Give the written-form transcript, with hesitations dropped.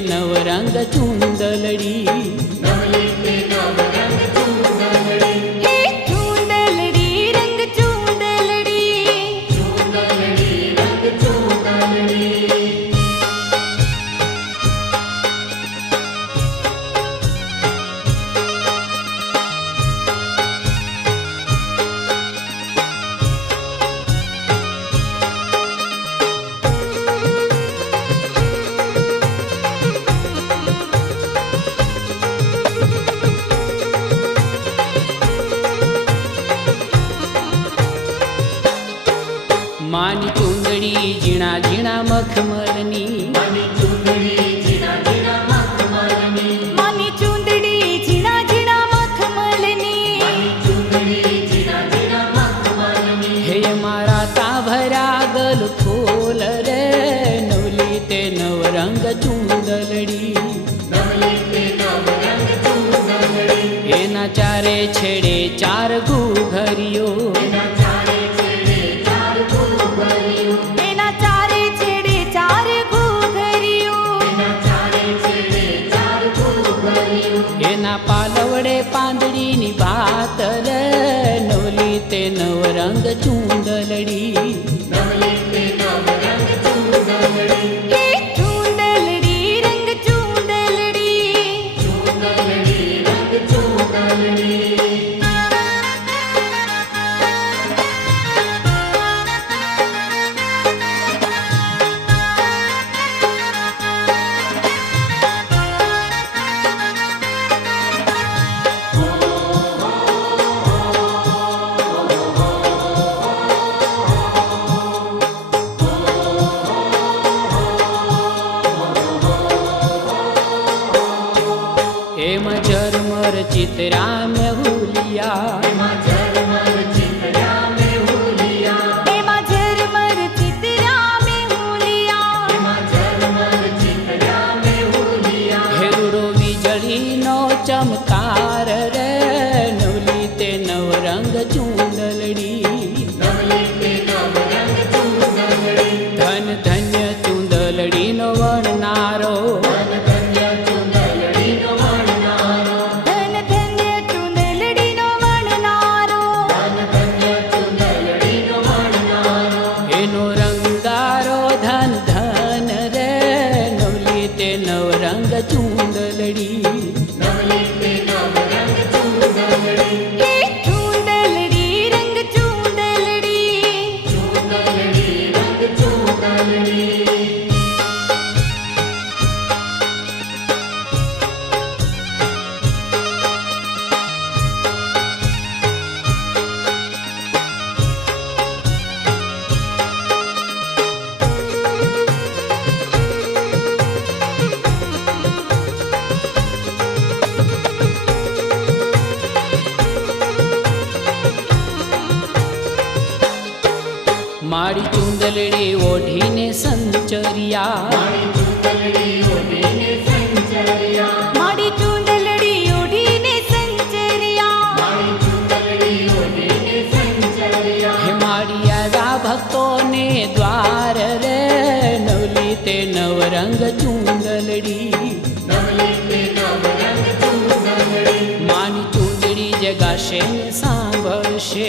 નવરંગ ચૂંદલડી, હે ચૂંદલડી રંગ ચૂંદલડી, માની ચૂંદડી ઝીણા ઝીણા મખમલની, માની ચૂંદડી ઝીણા ઝીણા મખમલની, હે મારા તાભરા ગલ ફૂલ રે, નવલી તે નવરંગ ચૂંદલડી, એના ચારે છેડે ચાર ઘૂઘરીઓ, એના ચારે છેડે ચાર ઘૂઘરીઓ, એના પાલવડે પાંદડીની ભાત રે, નવલી તે નવરંગ ચૂંદલડી, હે ચૂંદલડી રંગ ચૂંદલડી, એમાં ઝરમર ચિતરા મેહુલિયા, એમાં ઝરમર ચિતરા મેહુલિયા, હેરુડો વીજળીનો ચમકાર રે, નવલી તે નવરંગ ચૂંદલડી, ધન ધન્ય ચૂંદલડીનો વણનારો, ધન ધન્ય ચૂંદલડીનો વણનારો, એનો રંગારો ધન ધન રે, નવલી તે નવરંગ ચૂંદલડી, હે ચૂંદલડી રંગ ચૂંદલડી, મારી ચૂંદલડી ઓઢીને સંચરિયા, મારી ચૂંદલડી ઓઢીને સંચરિયા, હે મારી આવ્યા ભક્તોને દ્વાર રે, નવલી તે નવરંગ ચૂંદલડી, માની ચૂંદડી જગાશે ને સાંભળશે,